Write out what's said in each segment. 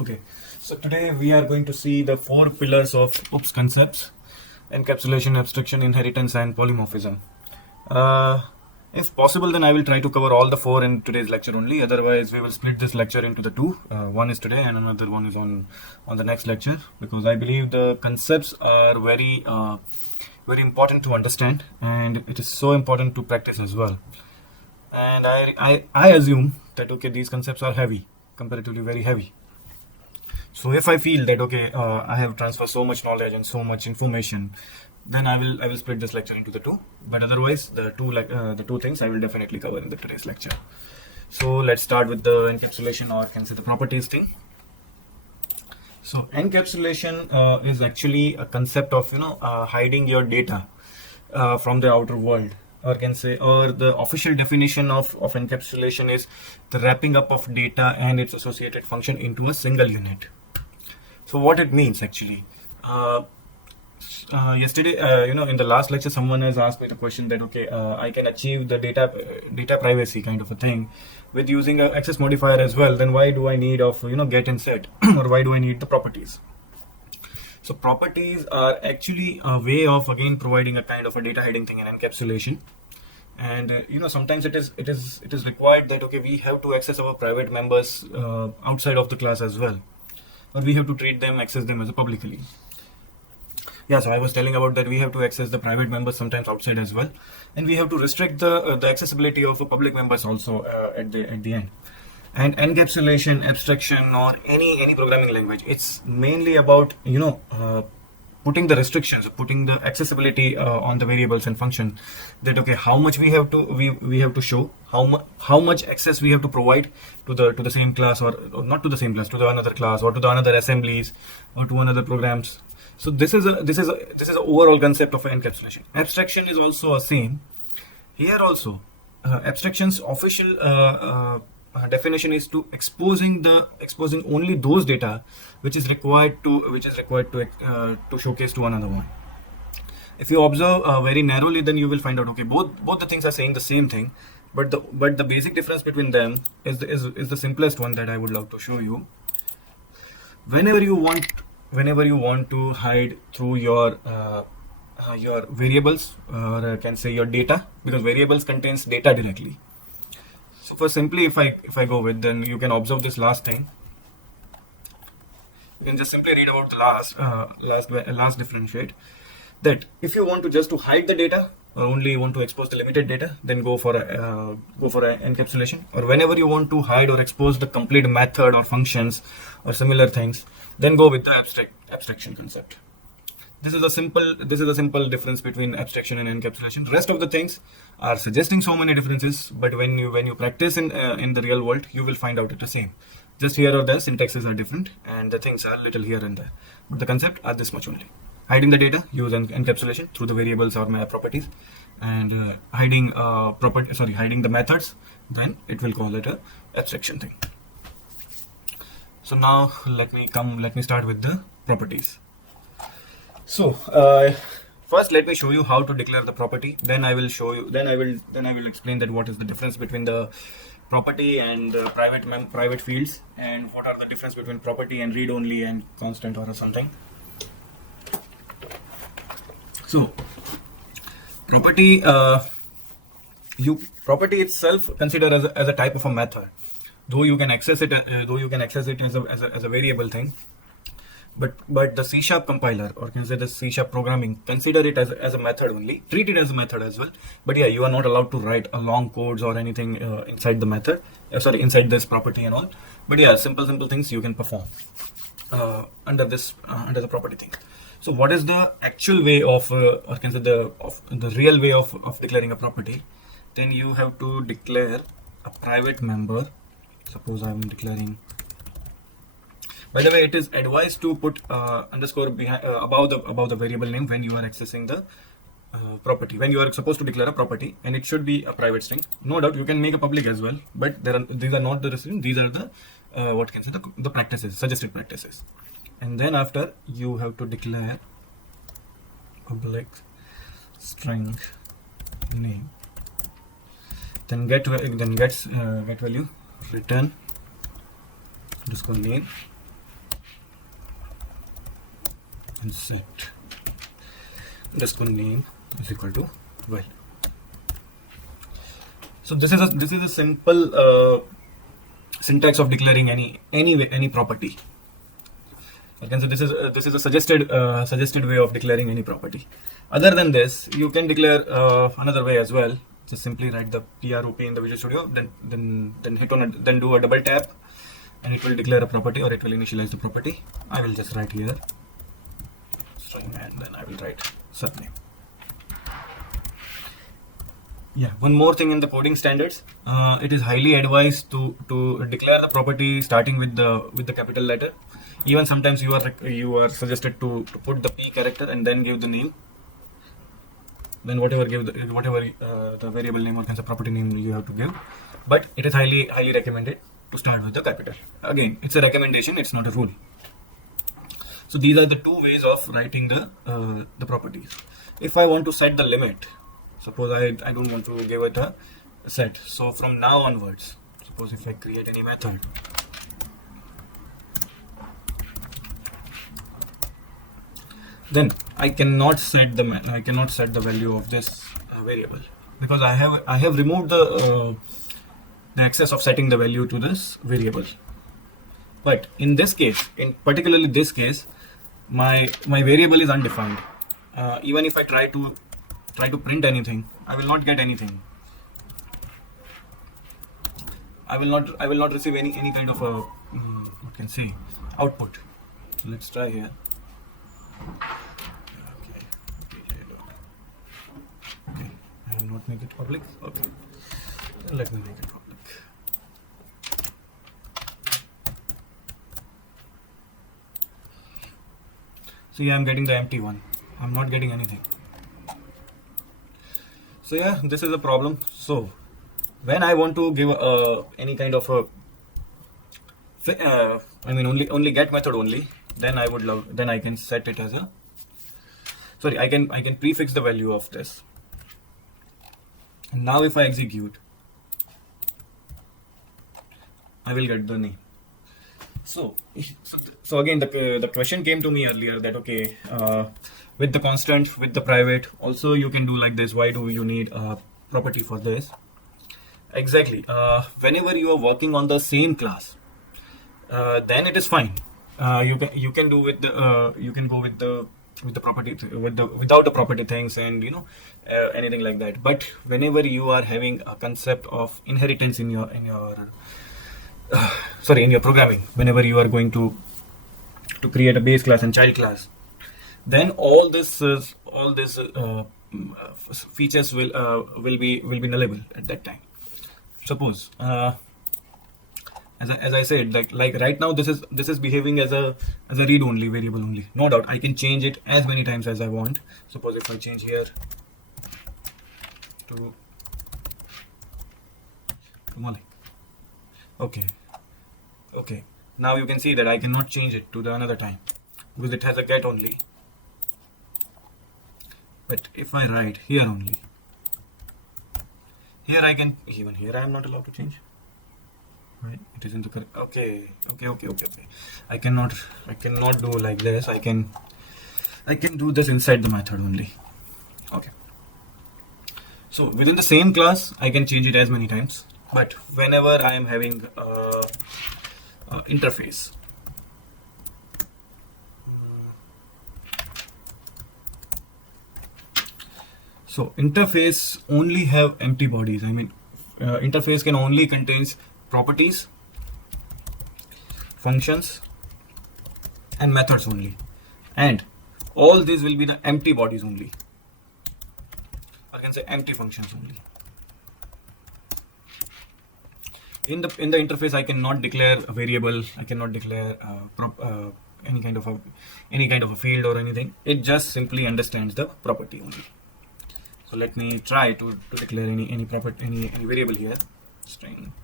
Okay, so today we are going to see the four pillars of OOPS concepts: encapsulation, abstraction, inheritance, and polymorphism. Uh, if possible, then I will try to cover all the four in today's lecture only. Otherwise, we will split this lecture into the two. One is today, and another one is on the next lecture, because I believe the concepts are very important to understand, and it is so important to practice as well. And I assume that okay, these concepts are heavy, comparatively very heavy. So if I feel that okay, I have transferred so much knowledge and so much information, then I will split this lecture into the two. But otherwise, the two things I will definitely cover in the today's lecture. So let's start with the encapsulation, or can say the properties thing. So encapsulation is actually a concept of hiding your data from the outer world, or can say, or the official definition of encapsulation is the wrapping up of data and its associated function into a single unit. So what it means actually, yesterday, in the last lecture, someone has asked me the question that okay, I can achieve the data privacy kind of a thing with using a access modifier as well. Then why do I need of get and set, or why do I need the properties? So properties are actually a way of again providing a kind of a data hiding thing in encapsulation. And sometimes it is required that okay, we have to access our private members outside of the class as well, or we have to access them as a publicly. Yeah, so I was telling about that we have to access the private members sometimes outside as well, and we have to restrict the accessibility of the public members also at the end. And encapsulation, abstraction, or any programming language, it's mainly about putting the restrictions, putting the accessibility on the variables and function. That okay, how much we have to show, how much access we have to provide to the same class, or not to the same class, to the another class, or to the another assemblies, or to another programs. So this is a overall concept of encapsulation. Abstraction is also a same. Here also, abstraction's official definition is to exposing only those data which is required to showcase to another one. If you observe very narrowly, then you will find out okay, both the things are saying the same thing, but the basic difference between them is the simplest one that I would love to show you. Whenever you want to hide through your variables, or can say your data, because variables contains data directly. So for simply, if I go with, then you can observe this last thing. You can just simply read about the last differentiate. That if you want to just to hide the data, or only want to expose the limited data, then go for a encapsulation. Or whenever you want to hide or expose the complete method or functions or similar things, then go with the abstraction concept. This is a simple difference between abstraction and encapsulation. Rest of the things are suggesting so many differences, but when you practice in the real world, you will find out it the same. Just here or there, syntaxes are different, and the things are little here and there, but the concept are this much only. Hiding the data, use encapsulation through the variables or properties, and hiding the methods, then it will call it a abstraction thing. So now let me start with the properties. So first, let me show you how to declare the property. Then I will explain that what is the difference between the property and private fields, and what are the difference between property and read only and constant or something. So property itself consider as a type of a method, though you can access it as a variable thing. But the C# compiler, or can say the C# programming, consider it as a method only, treat it as a method as well. But yeah, you are not allowed to write a long codes or anything inside the method, inside this property and all. But yeah, simple things you can perform under the property thing. So what is the actual way of, or can say the real way of declaring a property? Then you have to declare a private member. Suppose I am declaring. By the way, it is advised to put underscore behind above the variable name when you are accessing the property, when you are supposed to declare a property, and it should be a private string. No doubt you can make a public as well, but these are not the restrictions. These are the the practices, suggested practices. And then after, you have to declare public string name, then get value return underscore name, set underscore name is equal to val. So this is a simple syntax of declaring any property. You can say this is a suggested way of declaring any property. Other than this, you can declare another way as well. Just simply write the prop in the Visual Studio, then hit on it, then do a double tap, and it will declare a property, or it will initialize the property. I will just write here string, and then I will write surname. Yeah, one more thing in the coding standards, it is highly advised to declare the property starting with the capital letter. Even sometimes you are suggested to put the p character and then give the name. Then whatever the variable name or kind of property name you have to give. But it is highly recommended to start with the capital. Again, it's a recommendation, it's not a rule. So these are the two ways of writing the properties. If I want to set the limit, suppose I don't want to give it a set. So from now onwards, suppose if I create any method, then I cannot set the value of this variable, because I have removed the access of setting the value to this variable. But in this case, in particularly this case, my variable is undefined. Even if I try to print anything, I will not get anything. I will not receive any kind of a what can say output. So let's try here. Okay, I will not make it public. Okay, let me make it public. So yeah, I'm getting the empty one. I'm not getting anything. So yeah, this is a problem. So when I want to give any kind of a only get method only, then I can set it as a I can prefix the value of this. And now if I execute, I will get the name. So again, the question came to me earlier that okay, with the constant, with the private, also you can do like this. Why do you need a property for this? Exactly. Whenever you are working on the same class, then it is fine. You can do with the you can go with the property without the property things, and anything like that. But whenever you are having a concept of inheritance in your programming, whenever you are going to create a base class and child class, then all this features will be nullable at that time. Suppose as I said, like right now this is behaving as a read only variable only. No doubt I can change it as many times as I want. Suppose if I change here to Malik. Okay, now you can see that I cannot change it to the another time because it has a get only. But if I write here only, here I can, even here I am not allowed to change. Right, it is in the correct. Okay. I cannot do like this. I can do this inside the method only. Okay. So within the same class, I can change it as many times. But whenever I am having interface, so interface only have empty bodies. Interface can only contains properties, functions, and methods only, and all these will be the empty bodies only. I can say empty functions only. In the interface, I cannot declare a variable. I cannot declare any kind of a field or anything. It just simply understands the property only. So let me try to declare any property, any variable here, string.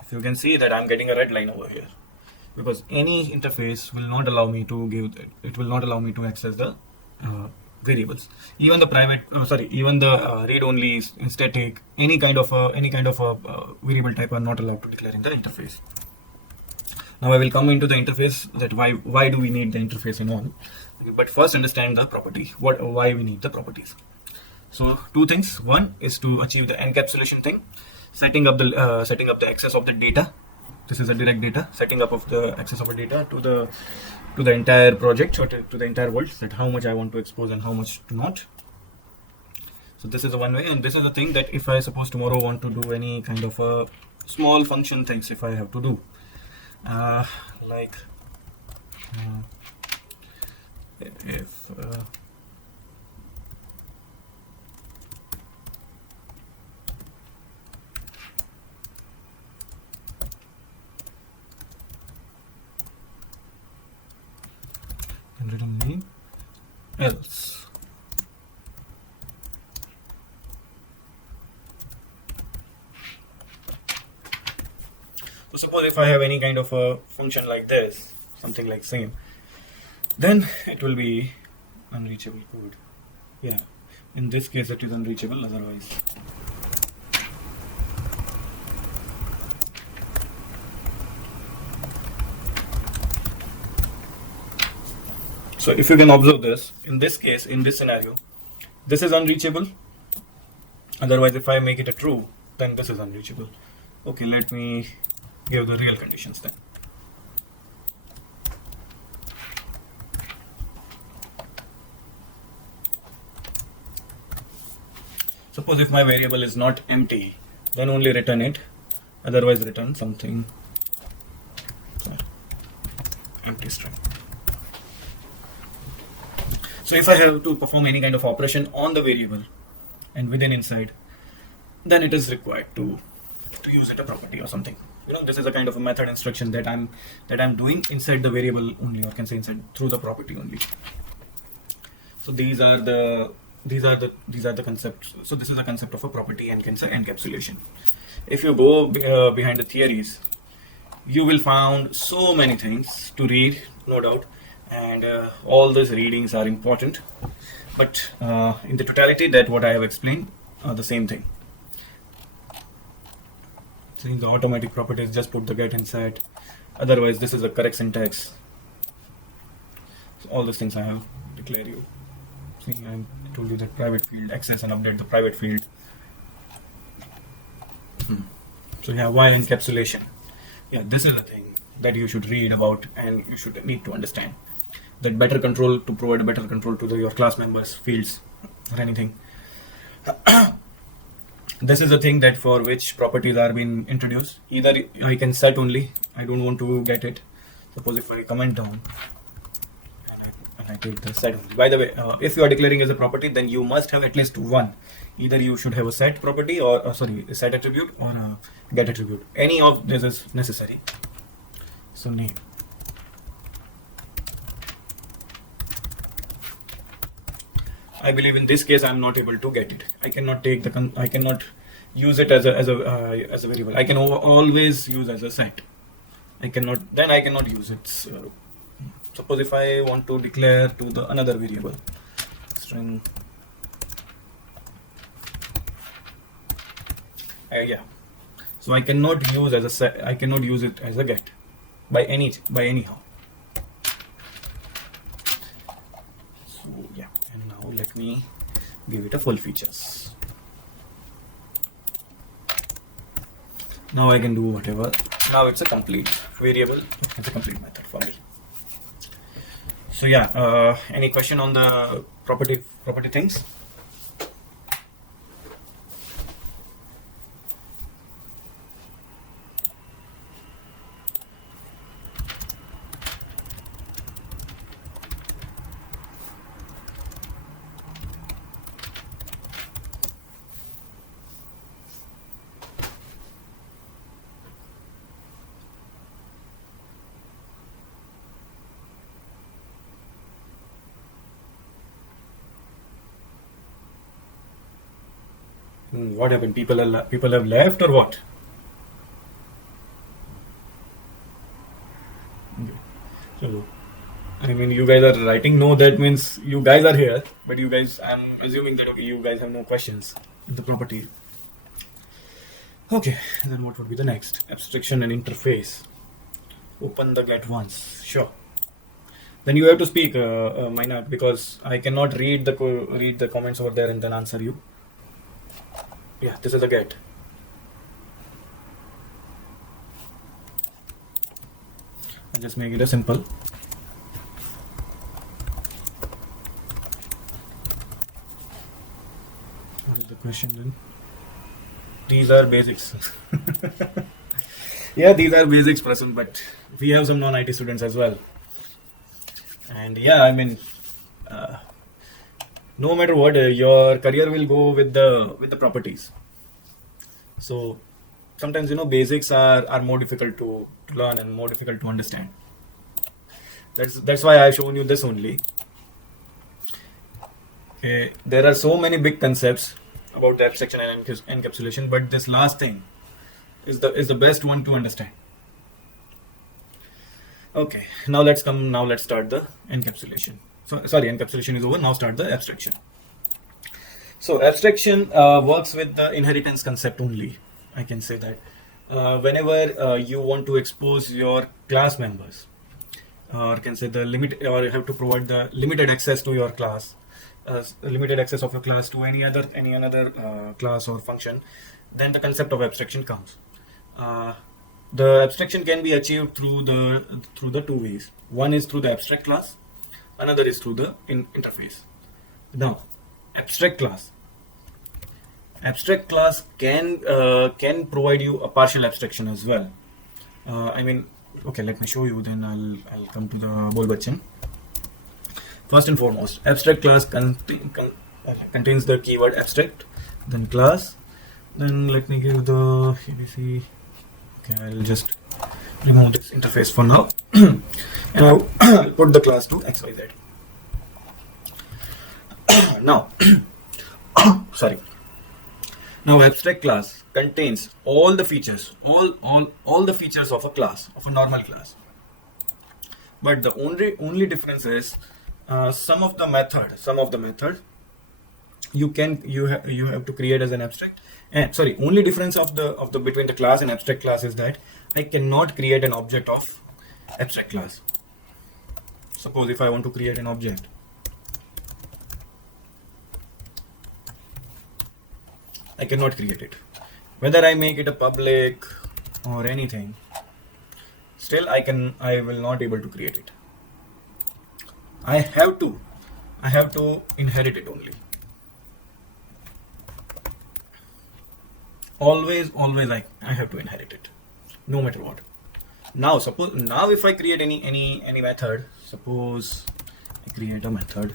If you can see that I'm getting a red line over here, because any interface will not allow me to access the variables. Even the private, even the read only, static, any kind of a variable type are not allowed to declare in the interface. Now I will come into the interface, that why do we need the interface and all. But first understand the property. Why we need the properties. So two things. One is to achieve the encapsulation thing, setting up the access of the data. This is a direct data, setting up of the access of a data to the entire project or to the entire world, that how much I want to expose and how much to not. So this is the one way, and this is the thing that if I suppose tomorrow want to do any kind of a small function things, if I have to do like if written name else. So suppose if I have any kind of a function like this, something like same, then it will be unreachable code. Yeah, in this case it is unreachable, otherwise. So if you can observe this, in this case, in this scenario, this is unreachable. Otherwise, if I make it a true, then this is unreachable. Okay, let me give the real conditions then. Suppose if my variable is not empty, then only return it. Otherwise, return something. Sorry, empty string. So if I have to perform any kind of operation on the variable and within inside, then it is required to use it a property or something. This is a kind of a method instruction that I'm doing inside the variable only, or can say inside through the property only. So these are the concepts. So this is a concept of a property and can say encapsulation. If you go behind the theories, you will find so many things to read, no doubt, and all those readings are important. But in the totality, that what I have explained are the same thing. So in the automatic properties, just put the get inside. Otherwise, this is the correct syntax. So all those things I have declared you. See, I told you that private field, access and update the private field. So yeah, while encapsulation, yeah, this is the thing that you should read about and you should need to understand. That better control, to provide a better control to your class members, fields, or anything. This is a thing that for which properties are being introduced. Either I can set only, I don't want to get it. Suppose if I comment down and I take the set only. By the way, if you are declaring as a property, then you must have at least one. Either you should have a set property or a set attribute or a get attribute. Any of this is necessary. So name. I believe in this case I'm not able to get it. I cannot take I cannot use it as a variable. I can always use as a set. I cannot use it. Suppose if I want to declare to the another variable string. Yeah. So I cannot use as a set. I cannot use it as a get by anyhow. So yeah. And now let me give it a full features. Now I can do whatever. Now it's a complete variable. It's a complete method for me. So yeah, any question on the property things? What happened? People have left or what? So, I mean, you guys are writing no. That means you guys are here, but you guys, I'm assuming that okay, you guys have no questions in the property. Okay, then what would be the next? Abstraction and interface. open the get once. Sure. Then you have to speak, Mainak, because I cannot read the comments over there and then answer you. Yeah, this is a get. I just make it a simple. What is the question then? These are basics. Yeah, these are basics, Prasun, but we have some non-IT students as well. And yeah, I mean, uh, no matter what, your career will go with the properties. So sometimes basics are more difficult to learn and more difficult to understand. That's why I've shown you this only. Okay, there are so many big concepts about the abstraction and encapsulation, but this last thing is the best one to understand. Okay, now let's start the encapsulation. So sorry, encapsulation is over. Now start the abstraction. So abstraction works with the inheritance concept only. I can say that whenever you want to expose your class members, or can say the limit, or you have to provide the limited access to your class, limited access of your class to any another class or function, then the concept of abstraction comes. Uh, the abstraction can be achieved through the two ways. One is through the abstract class, another is through the interface. Now, abstract class. Abstract class can provide you a partial abstraction as well. I mean, okay, let me show you. Then I'll come to the bol bachchan. First and foremost, abstract class contains the keyword abstract, then class. Then let me give the ABC. Okay, I'll just remove this interface for now, and I'll put the class to XYZ. Now, sorry. Now, abstract class contains all the features, all the features of a class, of a normal class. But the only difference is some of the method you have to create as an abstract. And sorry, only difference of the between the class and abstract class is that I cannot create an object of abstract class. Suppose if I want to create an object, I cannot create it. Whether I make it a public or anything, still I will not able to create it. I have to inherit it only. Always I have to inherit it, no matter what. Now if I create any method, suppose I create a method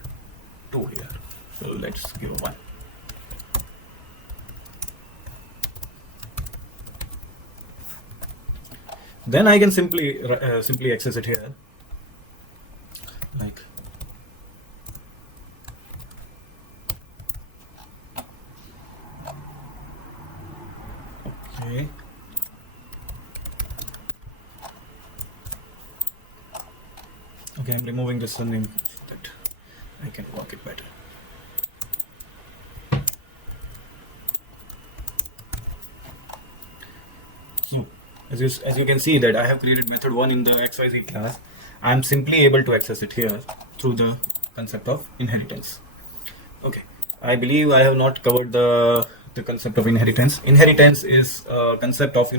2 here. So let's give 1. Then I can simply access it here, like okay. Okay, I'm removing this surname so that I can work it better. So as you can see that I have created method 1 in the XYZ class. I am simply able to access it here through the concept of inheritance. Okay, I believe I have not covered the concept of inheritance. Inheritance is a concept of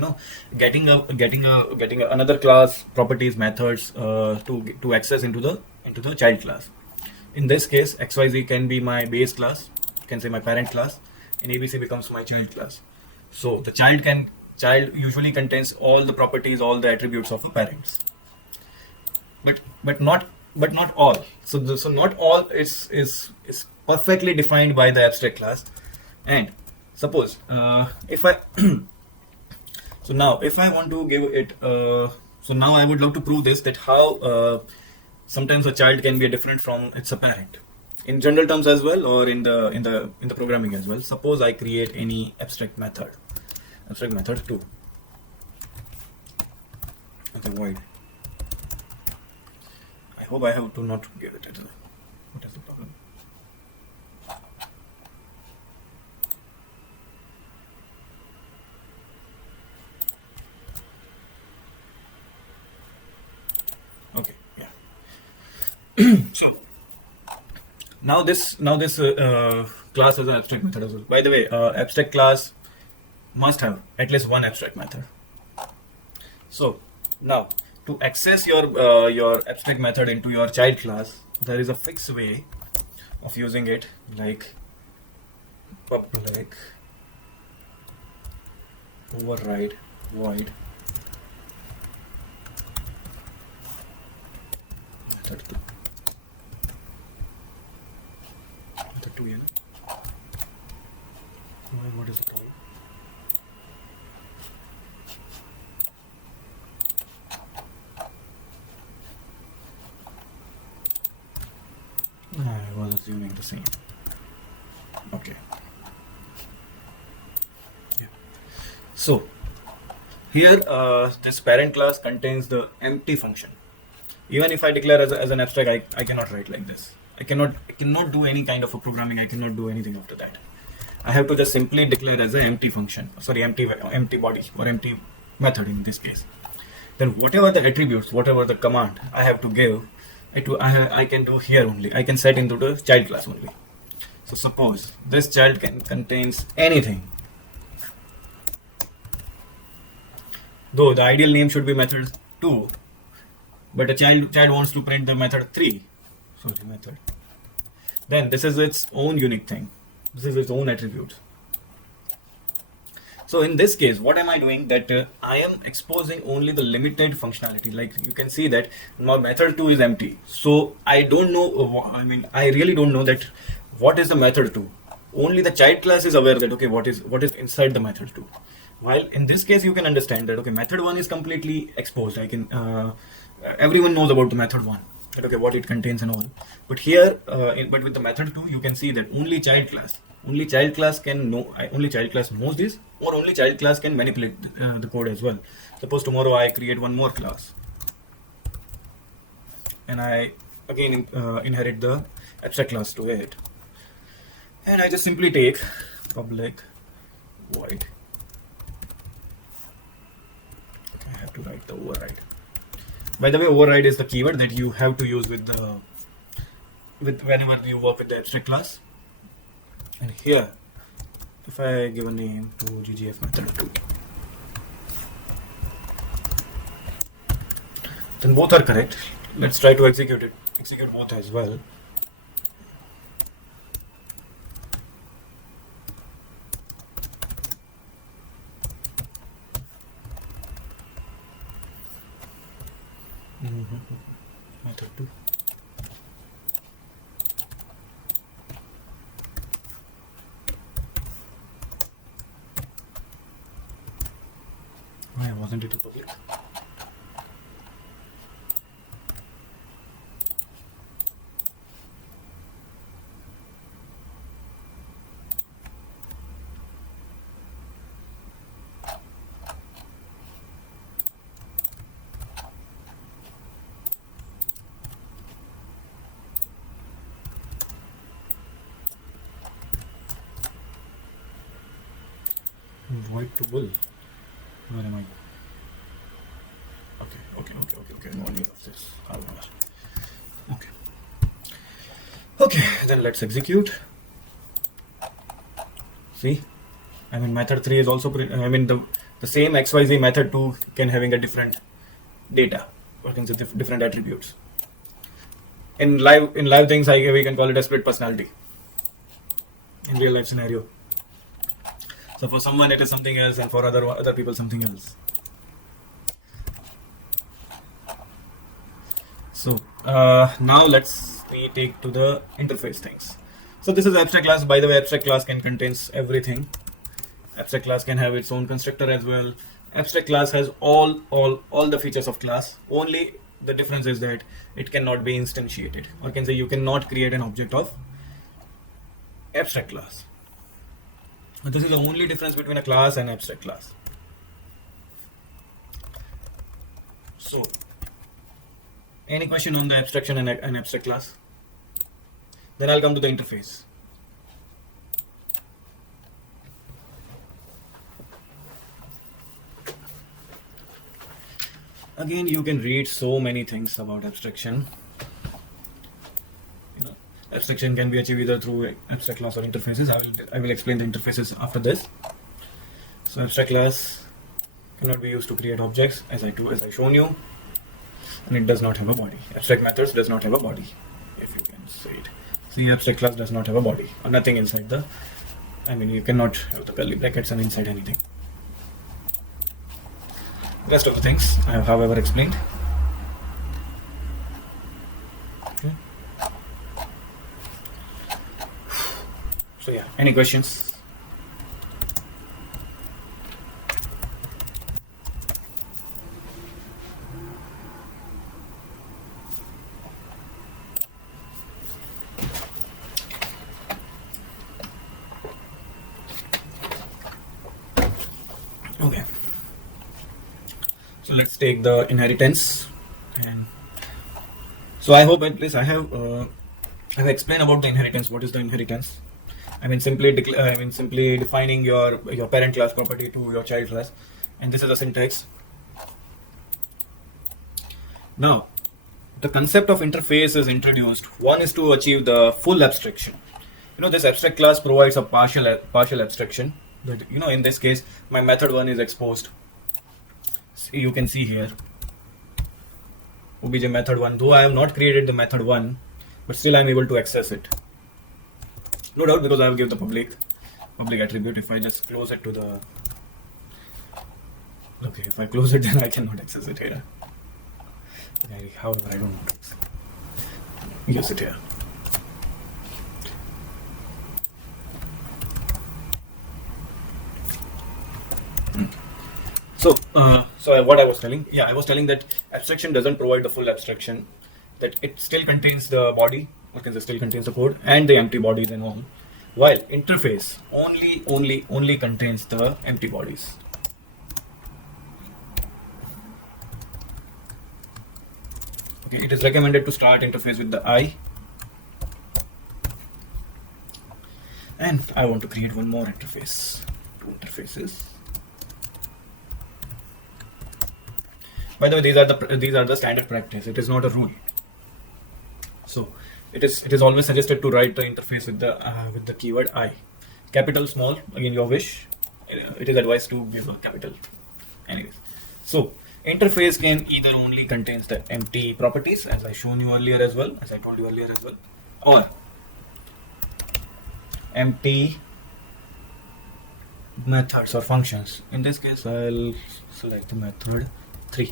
getting another class properties methods to access into the child class. In this case, XYZ can be my base class, can say my parent class, and ABC becomes my child class. So the child usually contains all the properties, all the attributes of the parents, but not all. So not all is perfectly defined by the abstract class. And suppose if I so now if I want to give it so now I would love to prove this, that how sometimes a child can be different from its parent in general terms as well, or in the programming as well. Suppose I create any abstract method 2. Okay, void. I hope I have to not give it. What is the problem? So now this class has an abstract method as well. By the way, abstract class must have at least one abstract method. So now to access your abstract method into your child class, there is a fixed way of using it, like public override void method 2. Method 2, yeah. What is it called? I was assuming the same. Okay. Yeah. So here, this parent class contains the empty function. Even if I declare as an abstract, I cannot write like this. I cannot do any kind of a programming. I cannot do anything after that. I have to just simply declare as an empty function. Sorry, empty body or empty method in this case. Then whatever the attributes, whatever the command I have to give, I can do here only. I can set into the child class only. So suppose this child contains anything. Though the ideal name should be method 2, but a child wants to print the method 3. Sorry, method. Then this is its own unique thing. This is its own attribute. So in this case, what am I doing? That I am exposing only the limited functionality. Like you can see that my method 2 is empty. So I don't know, I really don't know that what is the method 2. Only the child class is aware that, okay, what is inside the method 2. While in this case, you can understand that, okay, method 1 is completely exposed. Everyone knows about the method 1. That, okay, what it contains and all. But here, but with the method 2, you can see that only child class can know, only child class knows this, or only child class can manipulate the code as well. Suppose tomorrow I create one more class, and I again inherit the abstract class to it, and I just simply take public void. I have to write the override. By the way, override is the keyword that you have to use with whenever you work with the abstract class. And here, if I give a name to ggf method 2, then both are correct. Let's try to execute both as well. Method 2. Why wasn't it a public? Void to bull. Where am I? Okay. No need of this. Okay, then let's execute. See, method 3 is also the same XYZ method 2 can having a different data, working with different attributes. In live things, we can call it a split personality. In real life scenario. So for someone it is something else, and for other people something else. So now let's take to the interface things. So this is abstract class. By the way, abstract class can contains everything. Abstract class can have its own constructor as well. Abstract class has all the features of class. Only the difference is that it cannot be instantiated, or can say you cannot create an object of abstract class. This is the only difference between a class and abstract class. So, any question on the abstraction and abstract class? Then I'll come to the interface. Again, you can read so many things about abstraction. abstraction can be achieved either through abstract class or interfaces. I will explain the interfaces after this. So abstract class cannot be used to create objects as I shown you, and it does not have a body. Abstract methods does not have a body, if you can say it. See, abstract class does not have a body or nothing inside the. I mean, you cannot have the curly brackets and inside anything. Rest of the things I have, however, explained. Okay. So yeah, any questions? Okay. So let's take the inheritance, and so I hope at least I have explained about the inheritance. What is the inheritance? I mean simply defining your parent class property to your child class, and this is the syntax. Now the concept of interface is introduced. One is to achieve the full abstraction. This abstract class provides a partial abstraction, but in this case my method 1 is exposed. You can see here obj method 1, though I have not created the method 1, but still I am able to access it, no doubt, because I have given the public attribute. If I just close it to the if I close it, then I cannot access it here. However, I don't want to use it here. So what I was telling, I was telling that abstraction doesn't provide the full abstraction, that it still contains the body, or still contains the code and the empty bodies and all, while interface only contains the empty bodies. Okay, it is recommended to start interface with the I, and I want to create one more interface, 2 interfaces. By the way, these are the standard practice. It is not a rule. So it is always suggested to write the interface with the keyword I, capital, small, again your wish. It is advised to give a capital. Anyways, so interface can either only contains the empty properties, as I told you earlier as well, or empty methods or functions. In this case, I'll select the method 3.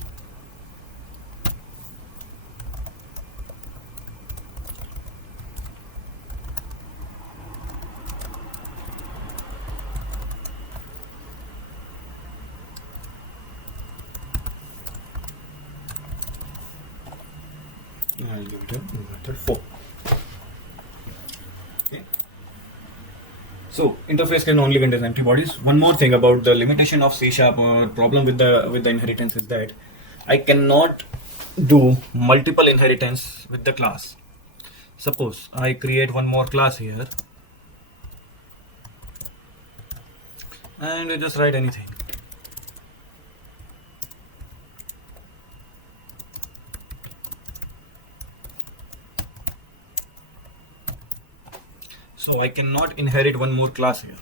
I'll give it a method 4. Okay. So interface can only contain empty bodies. One more thing about the limitation of C# or problem with the inheritance is that I cannot do multiple inheritance with the class. Suppose I create one more class here and I just write anything. So I cannot inherit one more class here.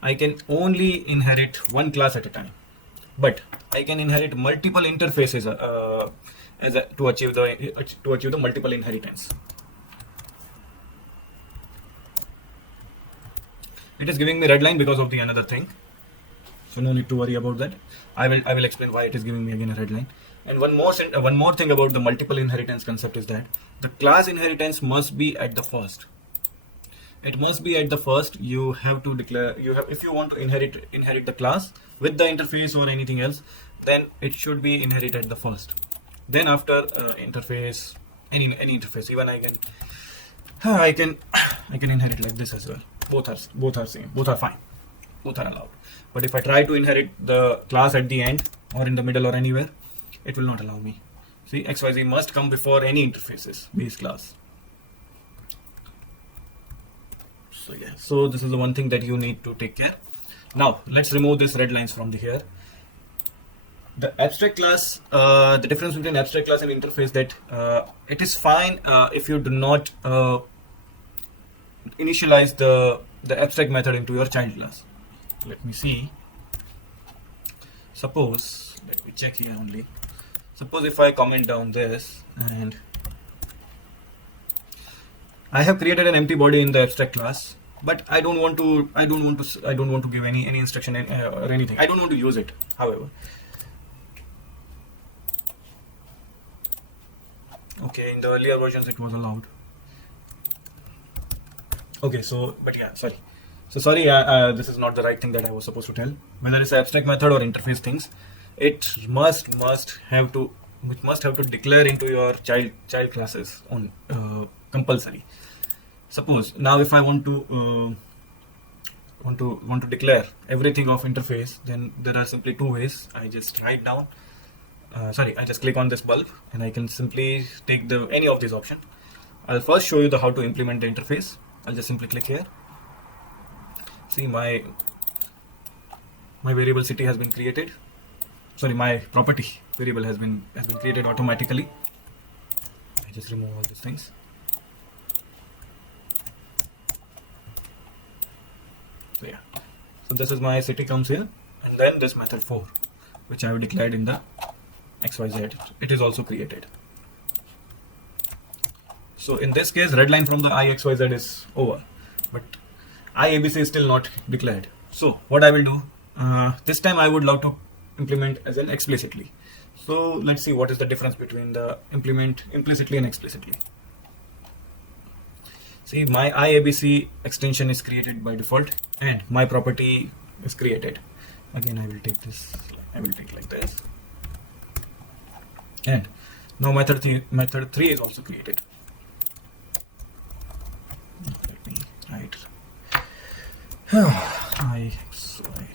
I can only inherit one class at a time, but I can inherit multiple interfaces to achieve the multiple inheritance. It is giving me red line because of the another thing, so no need to worry about that. I will explain why it is giving me again a red line. And one more thing about the multiple inheritance concept is that the class inheritance must be at the first. It must be at the first. You have to declare, if you want to inherit the class with the interface or anything else, then it should be inherited at the first. Then after interface, any interface, even I can inherit like this as well. Both are same. Both are fine. Both are allowed. But if I try to inherit the class at the end or in the middle or anywhere, it will not allow me. See, XYZ must come before any interfaces base class. So yeah, so this is the one thing that you need to take care. Now let's remove these red lines from the here. The abstract class, the difference between abstract class and interface, that it is fine if you do not initialize the abstract method into your child class. Let me see. Suppose, let me check here only. Suppose if I comment down this and I have created an empty body in the abstract class, but I don't want to give any instruction or anything. I don't want to use it. However, okay, in the earlier versions it was allowed. Okay, so but yeah, sorry. So sorry, this is not the right thing that I was supposed to tell. Whether it's abstract method or interface things, it must have to declare into your child classes on compulsory. Suppose now if I want to declare everything of interface, then there are simply two ways. I just write down. I just click on this bulb and I can simply take any of these options. I'll first show you how to implement the interface. I'll just simply click here. See, my variable city has been created. Sorry, my property variable has been created automatically. I just remove all these things. So yeah, so this is my city comes here, and then this method 4, which I have declared in the XYZ, it is also created. So in this case, red line from the IXYZ is over, but IABC is still not declared. So what I will do, this time I would love to implement as in explicitly. So let's see what is the difference between the implement implicitly and explicitly. See, my IABC extension is created by default and my property is created. Again, I will take like this. And now method 3 is also created. Let me write IXY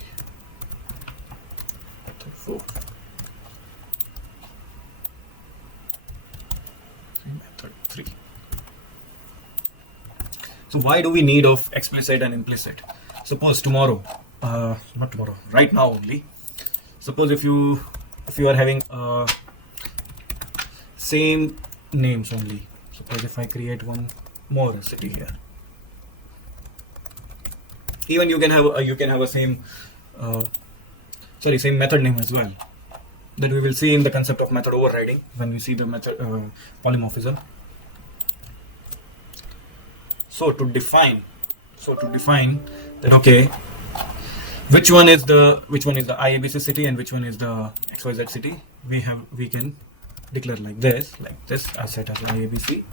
method 4. Method 3. So why do we need of explicit and implicit? Suppose tomorrow, not tomorrow, right now only. Suppose if you are having same names only. Suppose if I create one more city here. Even you can have a same same method name as well. That we will see in the concept of method overriding when we see the method polymorphism. So to define that, okay, which one is the IABC city and which one is the XYZ city, we can declare like this. I set as IABC.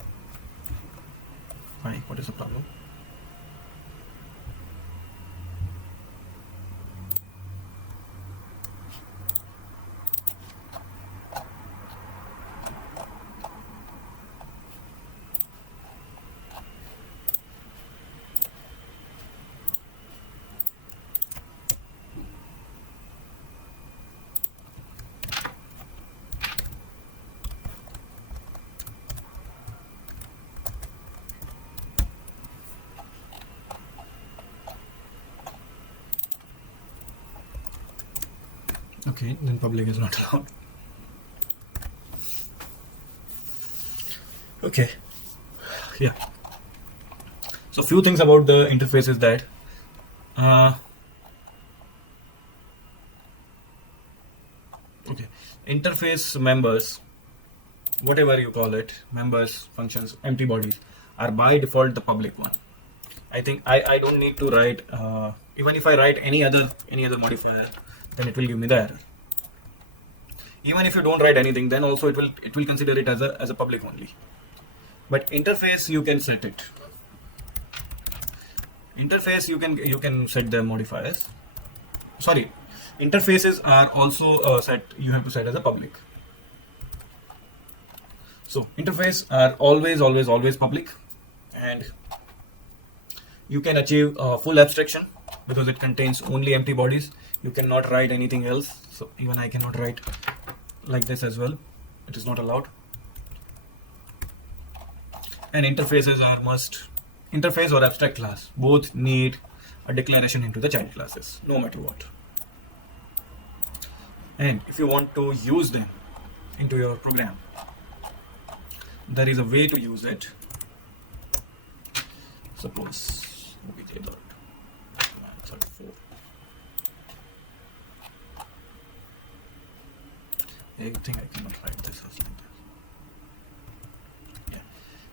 Why? What is the problem? Okay, then public is not allowed. Okay, yeah. So few things about the interface is that okay, interface members, whatever you call it, members, functions, empty bodies, are by default the public one. I think I don't need to write even if I write any other modifier, then it will give me the error. Even if you don't write anything, then also it will consider it as a public only. But interface, you can set it. Interface, you can set the modifiers. Sorry, interfaces are also set. You have to set as a public. So interface are always public, and you can achieve full abstraction because it contains only empty bodies. You cannot write anything else. So even I cannot write like this as well. It is not allowed. And interfaces are must. Interface or abstract class both need a declaration into the child classes, no matter what. And if you want to use them into your program, there is a way to use it. Suppose obj dot method 4. I think I cannot write this as like this. Yeah.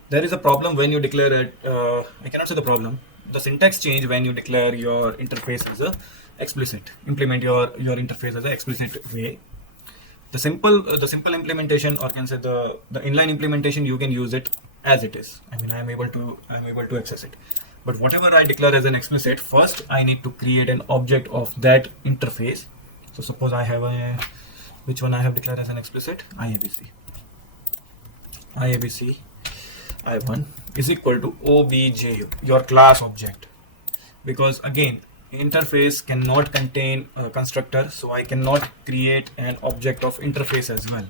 There is a problem when you declare it. I cannot say the problem. The syntax change when you declare your interface as a explicit. Implement your interface as an explicit way. The simple implementation, or can say the inline implementation, you can use it as it is. I mean, I'm able to access it. But whatever I declare as an explicit, first I need to create an object of that interface. So suppose I have a, which one I have declared as an explicit? IABC. IABC I1 is equal to obj, your class object, because again interface cannot contain a constructor, so I cannot create an object of interface as well.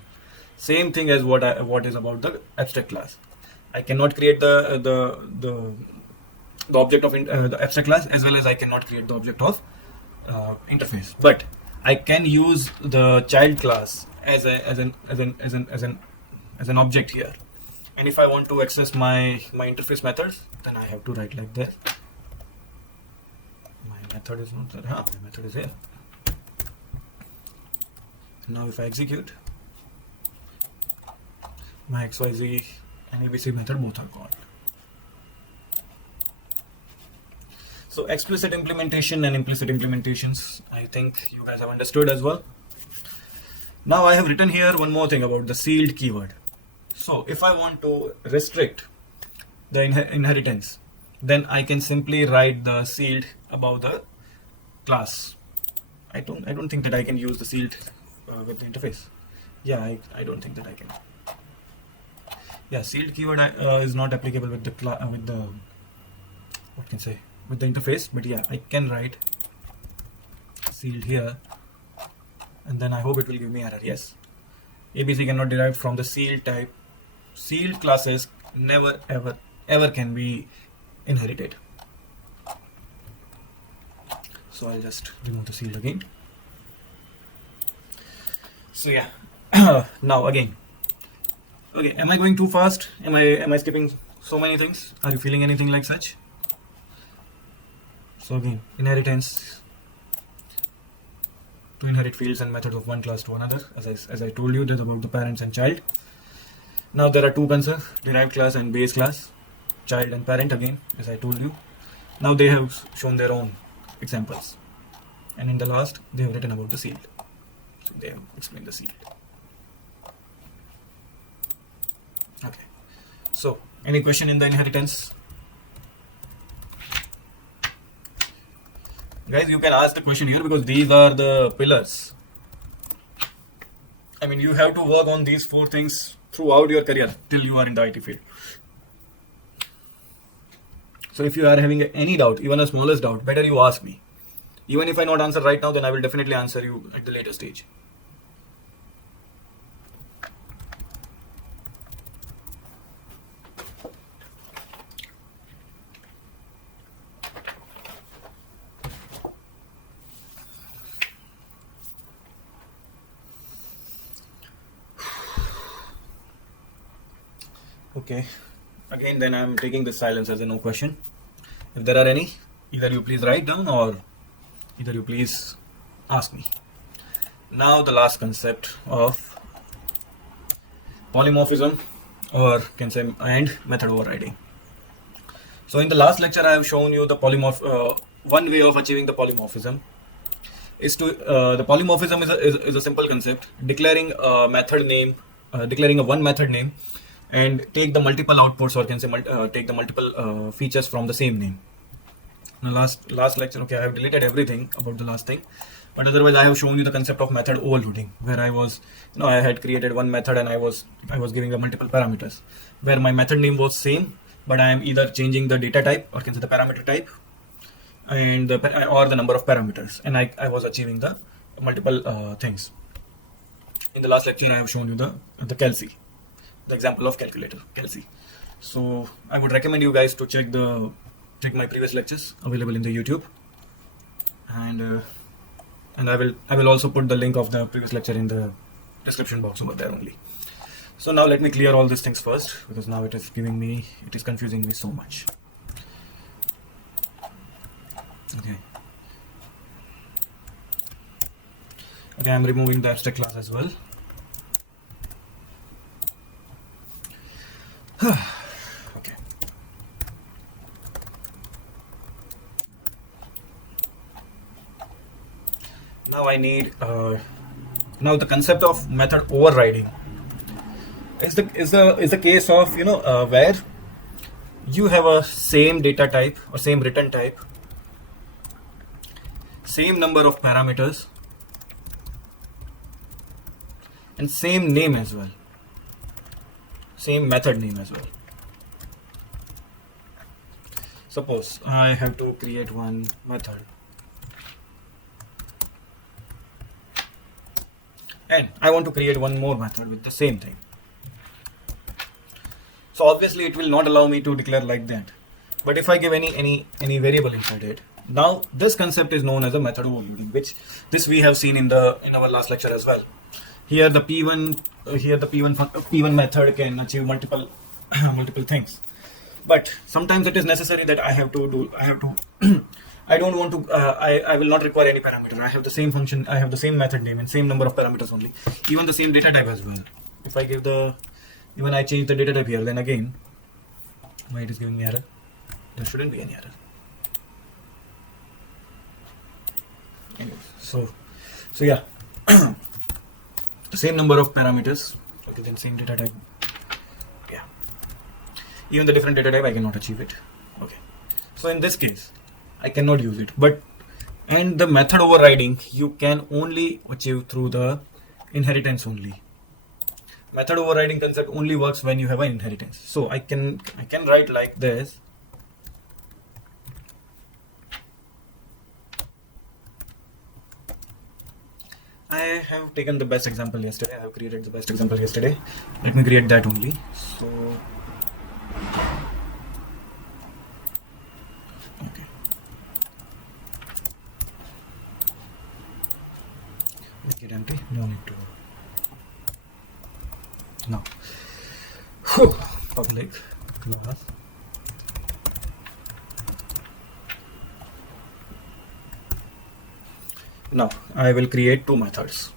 Same thing as what is about the abstract class. I cannot create the object of the abstract class, as well as I cannot create the object of interface. But I can use the child class as an object here. And if I want to access my interface methods, then I have to write like this. My method is not there. My method is here. Now if I execute, my XYZ and ABC method both are called. So explicit implementation and implicit implementations, I think you guys have understood as well. Now I have written here one more thing about the sealed keyword. So if I want to restrict the inheritance, then I can simply write the sealed above the class. I don't think that I can use the sealed with the interface. Yeah, I don't think that I can. Yeah, sealed keyword is not applicable with the with the interface, but yeah, I can write sealed here, and then I hope it will give me error. Yes, ABC cannot derive from the sealed type. Sealed classes never ever can be inherited. So I'll just remove the sealed again. So yeah, now again. Okay, am I going too fast? Am I skipping so many things? Are you feeling anything like such? So again, inheritance, to inherit fields and methods of one class to another. As I told you, that's about the parents and child. Now there are two concepts: derived class and base class. Child and parent again, as I told you. Now they have shown their own examples, and in the last they have written about the sealed. So they have explained the sealed. Okay. So any question in the inheritance? Guys, you can ask the question here because these are the pillars. I mean, you have to work on these 4 things throughout your career till you are in the IT field. So if you are having any doubt, even a smallest doubt, better you ask me. Even if I not answer right now, then I will definitely answer you at the later stage. Okay, again then I'm taking this silence as a no question. If there are any, either you please write down or either you please ask me. Now the last concept of polymorphism, or can say and method overriding. So in the last lecture I have shown you the one way of achieving the polymorphism is to the polymorphism is a simple concept, declaring a method name, declaring a one method name, and take the multiple outputs, or can say take the multiple features from the same name. Now last lecture, okay, I have deleted everything about the last thing, but otherwise I have shown you the concept of method overloading, where I was, I had created one method and I was giving the multiple parameters, where my method name was same, but I am either changing the data type, or can say the parameter type, and or the number of parameters, and I was achieving the multiple things. In the last lecture I have shown you the Kelsey, the example of calculator Kelsey. So I would recommend you guys to check my previous lectures available in the YouTube, and and I will also put the link of the previous lecture in the description box over there only. So now let me clear all these things first, because now it is confusing me so much. Okay, I'm removing the abstract class as well. Okay. Now I need now the concept of method overriding is the case of where you have a same data type or same return type, same number of parameters, and same name as well, same method name as well. Suppose I have to create one method and I want to create one more method with the same thing. So obviously it will not allow me to declare like that. But if I give any variable inside it, now this concept is known as a method overloading, which this we have seen in our last lecture as well. Here the P1 method can achieve multiple things. But sometimes it is necessary that I don't want to I will not require any parameter. I have the same function, I have the same method name and same number of parameters only, even the same data type as well. If I give even I change the data type here, then again why it is giving me error? There shouldn't be any error. Anyways, so yeah, same number of parameters, okay, then same data type. Yeah, even the different data type I cannot achieve it. Okay, so in this case I cannot use it, and the method overriding you can only achieve through the inheritance only. Method overriding concept only works when you have an inheritance. So I can write like this. I have taken the best example yesterday. I have created the best example yesterday. Let me create that only. So okay, make it empty. No need to. Now, public class now I will create two methods.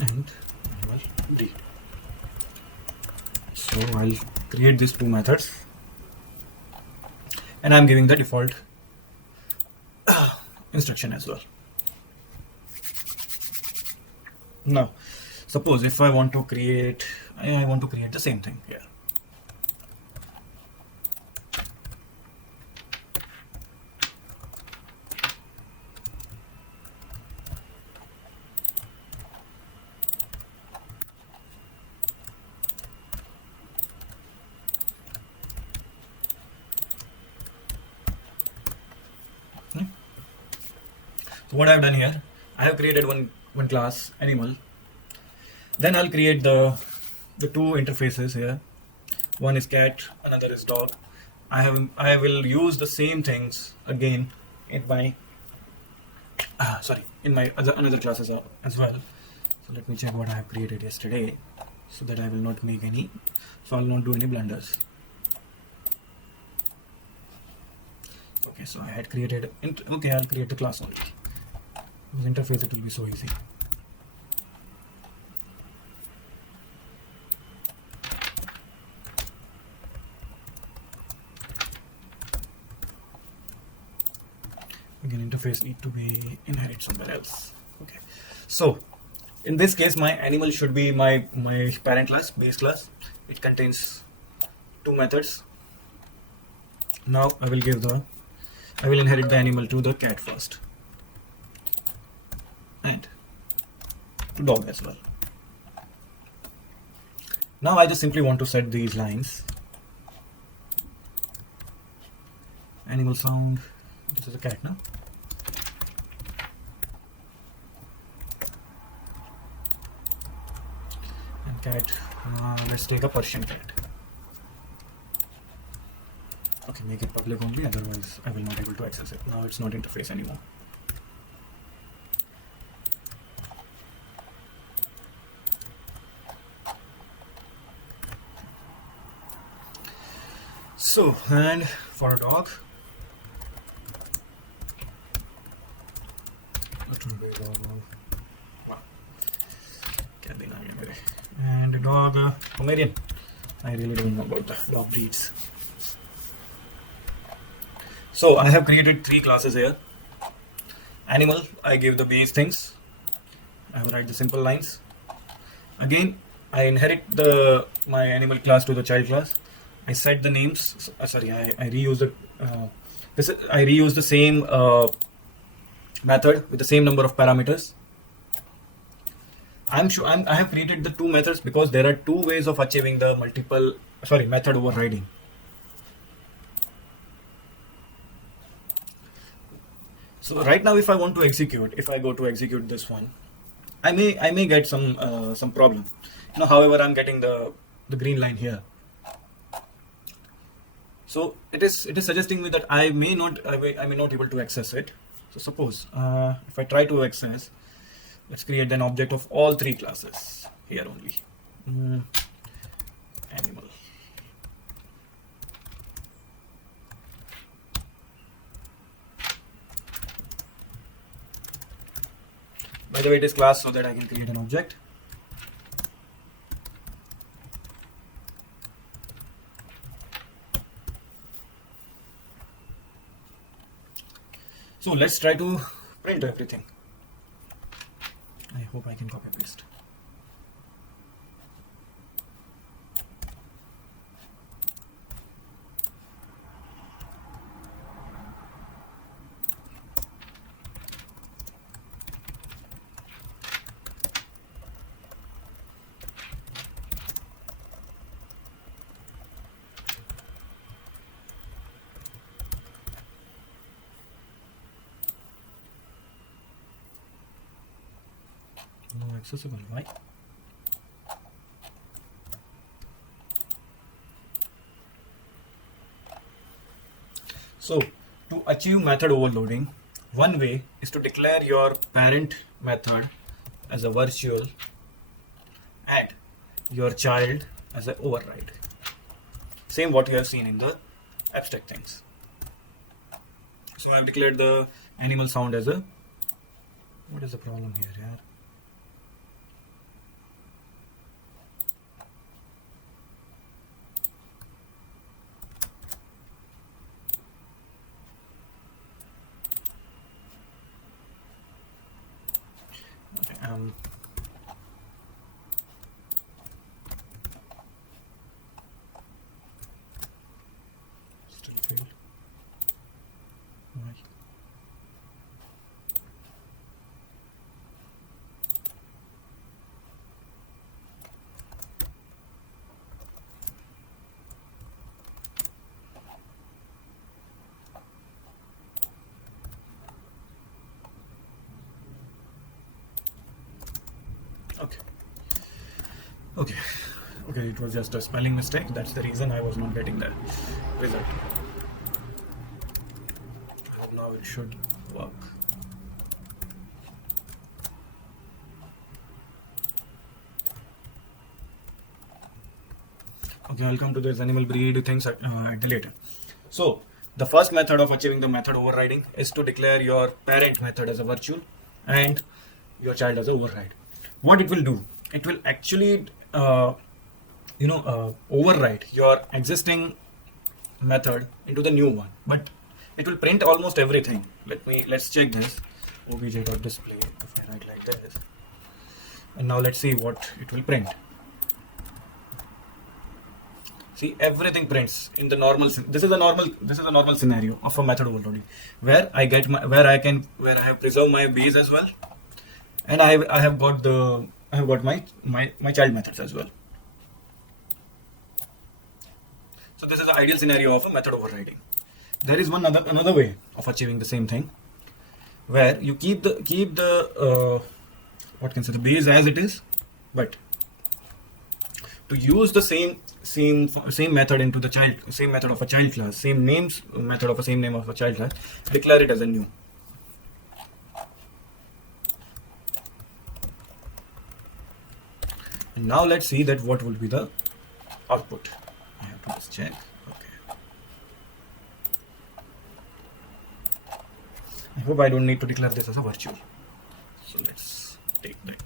And read. So I'll create these two methods and I'm giving the default instruction as well. Now suppose if I want to create the same thing here. So what I have done here, I have created one class animal. Then I'll create the two interfaces here. One is cat, another is dog. I will use the same things again in my another classes as well. So let me check what I have created yesterday, so that I will not make any. So I'll not do any blunders. Okay, so I had created. Okay, I'll create the class only. With interface, it will be so easy. Again, interface need to be inherit somewhere else. Okay, so in this case, my animal should be my parent class, base class. It contains two methods. Now I will inherit the animal to the cat first, and to dog as well. Now I just simply want to set these lines. Animal sound. This is a cat, no? And cat. Let's take a Persian cat. Okay, make it public only, otherwise I will not able to access it. Now it's not interface anymore. So, and for a dog, and a dog, Pomeranian. I really don't know about the dog breeds. So I have created 3 classes here. Animal, I give the base things. I will write the simple lines. Again, I inherit my animal class to the child class. I set the names. I reuse the I reuse the same method with the same number of parameters. I have created the 2 methods because there are 2 ways of achieving the method overriding. So right now, if I want to execute, if I go to execute this one, I may get some problem. However, I'm getting the green line here. So it is suggesting me that I may not able to access it. So suppose if I try to access, let's create an object of all 3 classes here only. Animal. By the way, it is class so that I can create an object. So let's try to print everything. I hope I can copy paste. No accessible, right? So to achieve method overloading, one way is to declare your parent method as a virtual and your child as an override. Same what you have seen in the abstract things. So I have declared the animal sound as a. What is the problem here, yaar? Okay, still failed. Why? Okay, it was just a spelling mistake. That's the reason I was not getting the result. Now it should work. Okay, I'll come to this animal breed things at the later. So the first method of achieving the method overriding is to declare your parent method as a virtual and your child as a override. What it will do? It will actually override your existing method into the new one, but it will print almost everything. Let's check this. obj.display. If I write like this, and now let's see what it will print. See, everything prints in the normal. This is a normal scenario of a method overloading, where I have preserved my base as well, and I have got my child methods as well. So this is the ideal scenario of a method overriding. There is another way of achieving the same thing, where you keep the what can say the base as it is, but to use the same method into the same method of a child class, same names method of a same name of a child class, declare it as a new. And now let's see that what will be the output. I have to just check. Okay. I hope I don't need to declare this as a virtual. So let's take that.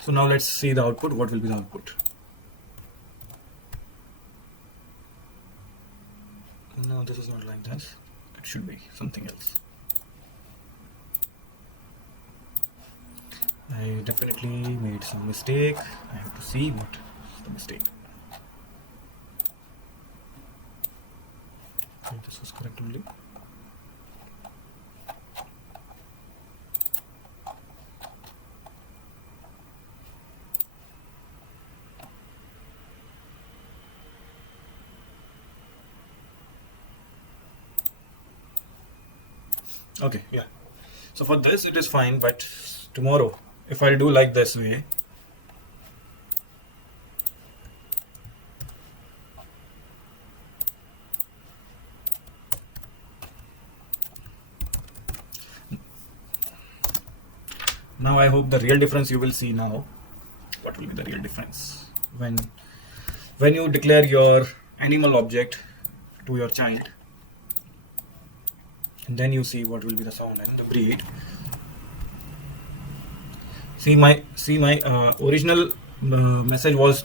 So now let's see the output. What will be the output? No, this is not like this. It should be something else. I definitely made some mistake. I have to see what is the mistake. Okay, this was correct only. Okay, yeah. So for this it is fine, but tomorrow if I'll do like this way, now I hope the real difference you will see now. What will be the real difference when you declare your animal object to your child, and then you see what will be the sound and the breed. See my original message was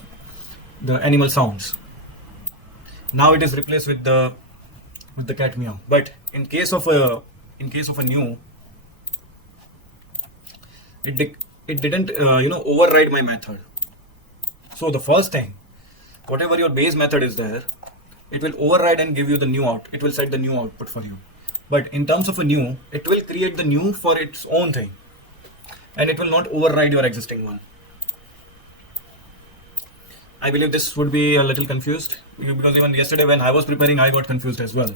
the animal sounds. Now it is replaced with the cat meow. But in case of a new, it didn't override my method. So the first thing, whatever your base method is there, it will override and give you the new out. It will set the new output for you. But in terms of a new, it will create the new for its own thing, and it will not override your existing one. I believe this would be a little confused, because even yesterday when I was preparing, I got confused as well.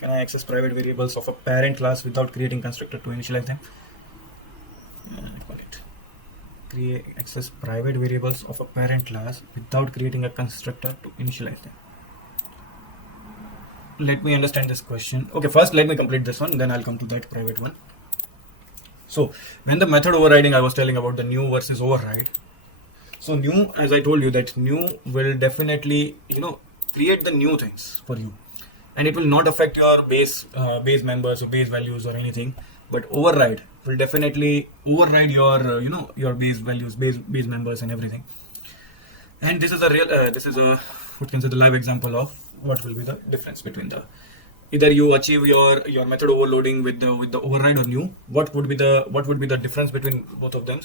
Can I access private variables of a parent class without creating constructor to initialize them? Access private variables of a parent class without creating a constructor to initialize them. Let me understand this question. Okay, first let me complete this one, then I'll come to that private one. So when the method overriding, I was telling about the new versus override. So new, as I told you, that new will definitely create the new things for you, and it will not affect your base members or base values or anything. But override will definitely override your your base values, base members and everything. And this is a real what can say the live example of what will be the difference between the either you achieve your method overloading with the override or new. What would be the difference between both of them?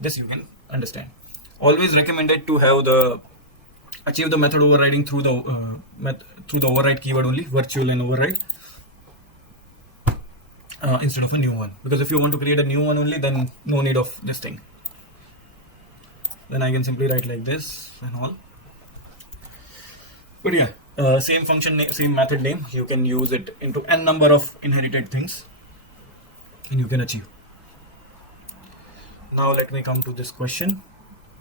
This you can understand. Always recommended to have achieve the method overriding through the override keyword only, virtual and override, instead of a new one. Because if you want to create a new one only, then no need of this thing. Then I can simply write like this and all. But yeah, same function name, same method name, you can use it into n number of inherited things, and you can achieve. Now let me come to this question.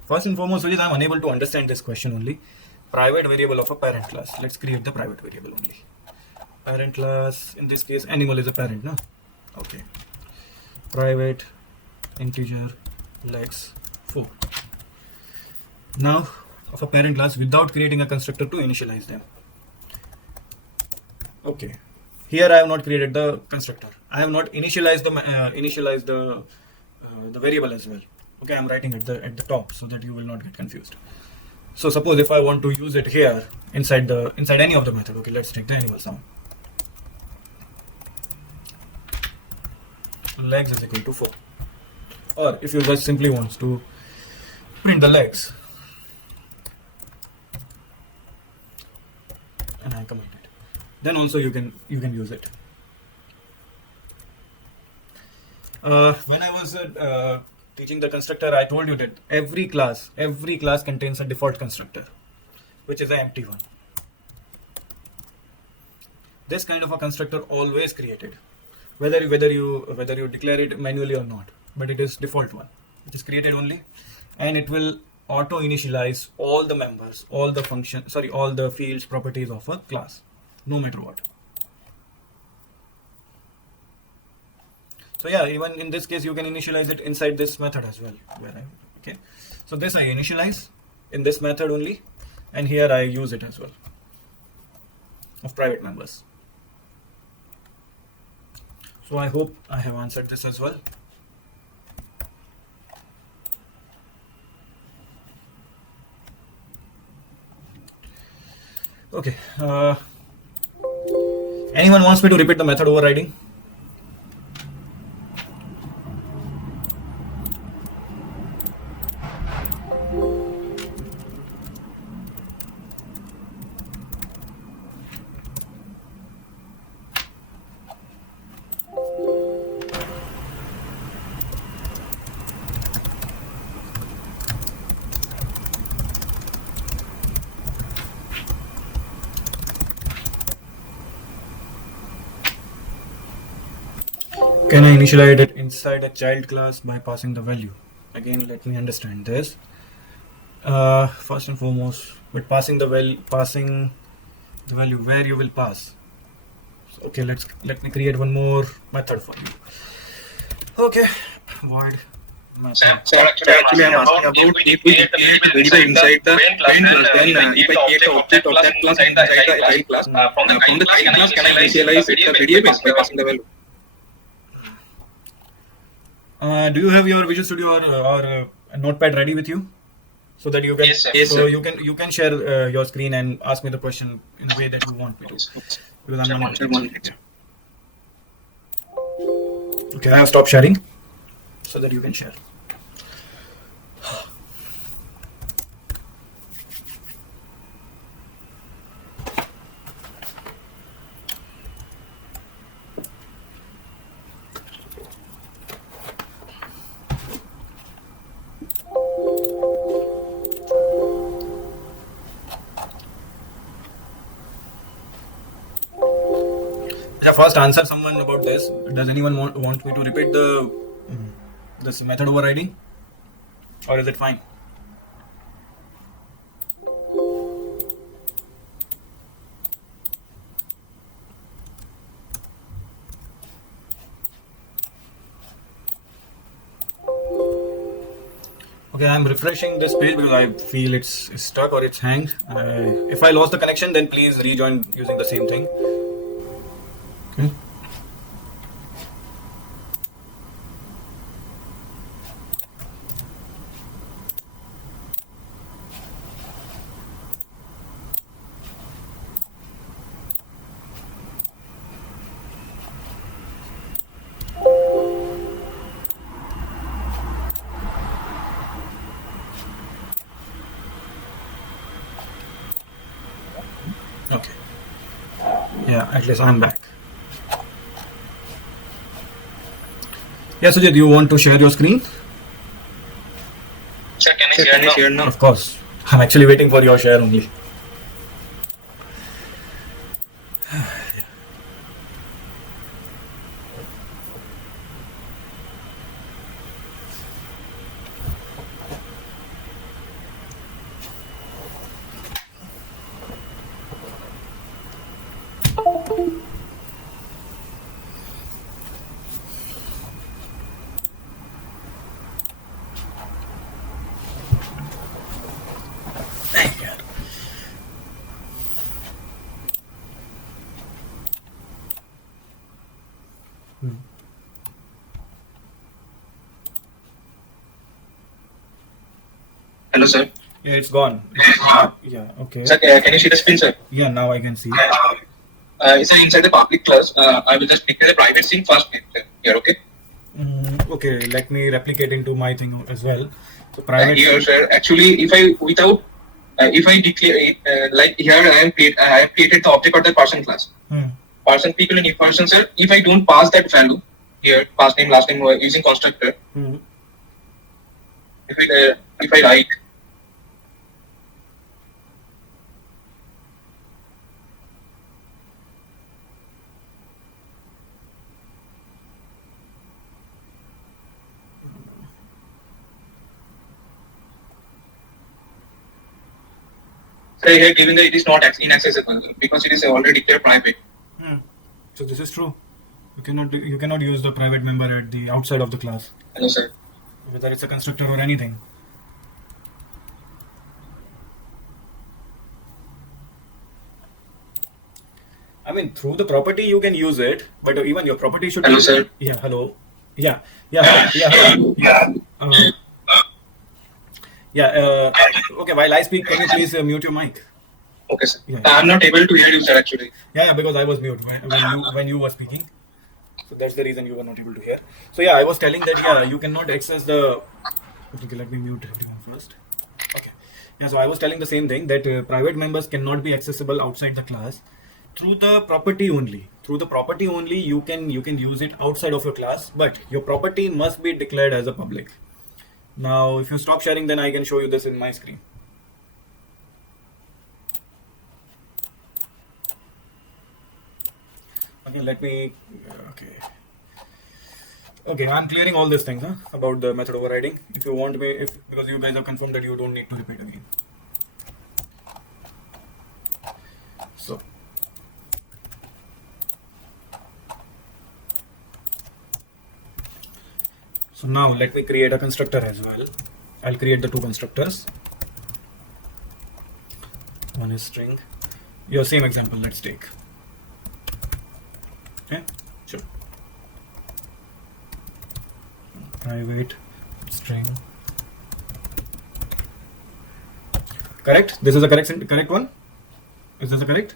First and foremost, Vijay, I'm unable to understand this question only. Private variable of a parent class. Let's create the private variable only. Parent class, in this case, animal is a parent, no? Okay. Private integer lex 4. Now, of a parent class without creating a constructor to initialize them. Okay. Here I have not created the constructor. I have not initialized the variable as well. Okay, I'm writing at the top so that you will not get confused. So suppose if I want to use it here inside any of the method. Okay, let's take the animal sound. Legs is equal to 4. Or if you just simply want to print the legs, and I commit it, then also you can use it. When I was teaching the constructor, I told you that every class contains a default constructor, which is an empty one. This kind of a constructor always created, whether you declare it manually or not, but it is default one. It is created only, and it will auto initialize all the members, all the fields, properties of a class, no matter what. So yeah, even in this case, you can initialize it inside this method as well. Okay. So this I initialize in this method only, and here I use it as well of private members. So I hope I have answered this as well. Okay. Anyone wants me to repeat the method overriding? Can I initialize it inside a child class by passing the value? Again, let me understand this. First and foremost, with passing the value where you will pass. So, okay, let me create one more method for you. Okay, void method. So actually I'm asking about if we create a variable inside the main class, then if I create an object of that class inside the child class, from the child class can I initialize the variable by passing the value? Do you have your Visual Studio or Notepad ready with you, so that you can you can share your screen and ask me the question in the way that you want me to, because I'm not. Okay, I have stopped sharing so that you can share. First answer someone about this. Does anyone want me to repeat this method overriding, or is it fine? Okay, I'm refreshing this page because I feel it's stuck or it's hanged. If I lost the connection, then please rejoin using the same thing. Okay. Okay. Yeah, at least I'm back. Yeah, Sujit, do you want to share your screen? Sir, can I share now? Of course. I'm actually waiting for your share only. Hello, sir. Yeah, it's gone. Yeah, okay. Sir, can you see the screen, sir? Yeah, now I can see. It's inside the public class. I will just declare the private scene first here, okay? Okay, let me replicate into my thing as well. So private here, sir. Actually, if I declare it, like here I have created the object of the person class. Person people and person, sir. If I don't pass that value here, past name, last name, using constructor. Mhm. If I write, say here given that it is not inaccessible because it is already declared private. Hmm. So this is true. You cannot use the private member at the outside of the class, Hello, sir. whether it's a constructor or anything. I mean, through the property you can use it, but even your property should. Hello, be, sir. Yeah. Hello. Yeah. Yeah. Yeah. Hello. Uh, yeah. Okay. While I speak, can you please mute your mic? Okay, sir. Yeah. I'm not able to hear you, sir, actually. Yeah, because I was mute when you were speaking. So that's the reason you were not able to hear. So yeah, I was telling that you cannot access the. Okay, let me mute everyone first. Okay. Yeah, so I was telling the same thing that private members cannot be accessible outside the class through the property only. Through the property only, you can use it outside of your class, but your property must be declared as a public. Now, if you stop sharing, then I can show you this in my screen. Okay, let me. Okay, I'm clearing all these things about the method overriding. If you want me, because you guys have confirmed that you don't need to repeat again. So now let me create a constructor as well. I'll create the two constructors. One is string. Your same example, let's take. Okay, sure. Private string. Correct? This is the correct one? Is this the correct?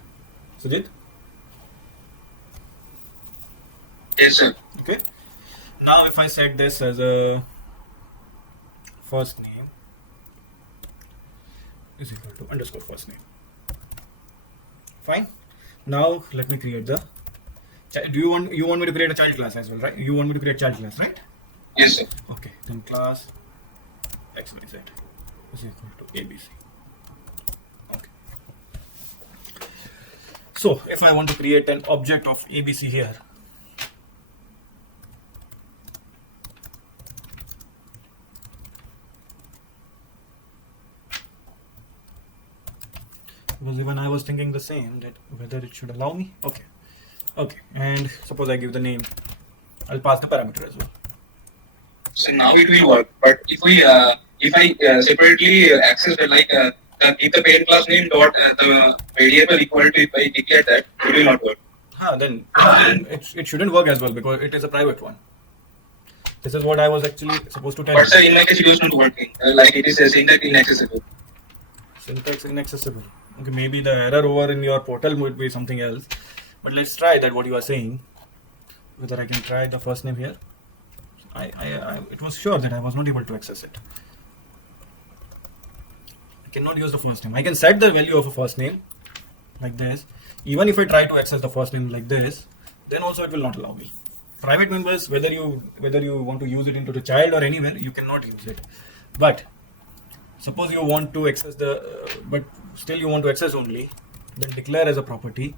Sujit? Yes, sir. Okay. Now if I set this as a first name is equal to underscore first name. Fine. Now let me create the. Do you want me to create a child class as well, right? You want me to create child class, right? Yes, sir. Okay. Then class XYZ is equal to ABC. Okay. So if I want to create an object of ABC here. Because even I was thinking the same, that whether it should allow me. Okay, and suppose I give the name, I'll pass the parameter as well. So now it will work. But if I separately access if the parent class name dot the variable equal to, if I declare that, it will not work. Then it shouldn't work as well because it is a private one. This is what I was actually supposed to tell you. But sir, in my case, it was not working. Like it is saying that inaccessible. Syntax inaccessible. Okay, maybe the error over in your portal would be something else. But let's try that what you are saying. Whether I can try the first name here. It was sure that I was not able to access it. I cannot use the first name. I can set the value of a first name like this. Even if I try to access the first name like this, then also it will not allow me. Private members, whether you want to use it into the child or anywhere, you cannot use it. But suppose you want to access but still you want to access only, then declare as a property.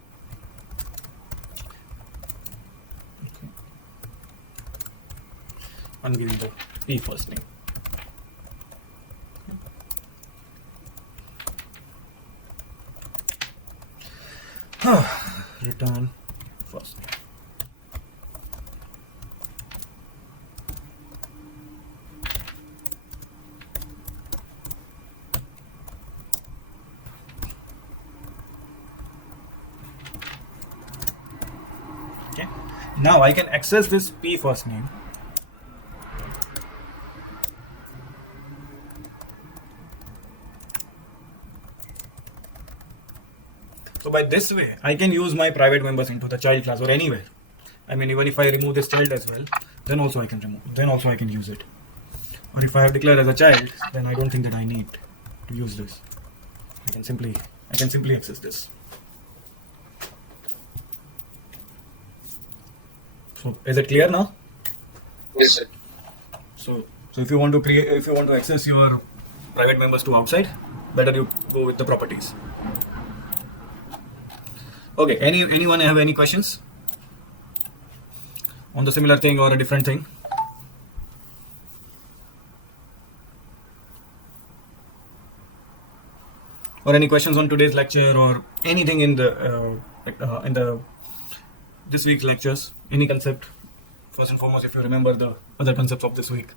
Okay. And give the P first name. Return first name. Okay. Now I can access this P first name. So by this way, I can use my private members into the child class or anywhere. I mean, even if I remove this child as well, then also I can use it. Or if I have declared as a child, then I don't think that I need to use this. I can simply access this. So is it clear now? So if you want to access your private members to outside, better you go with the properties. Okay, anyone have any questions on the similar thing or a different thing? Or any questions on today's lecture or anything in the this week's lectures? Any concept? First and foremost, if you remember the other concepts of this week.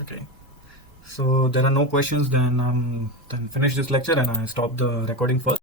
Okay, so there are no questions. Then finish this lecture and I stop the recording first.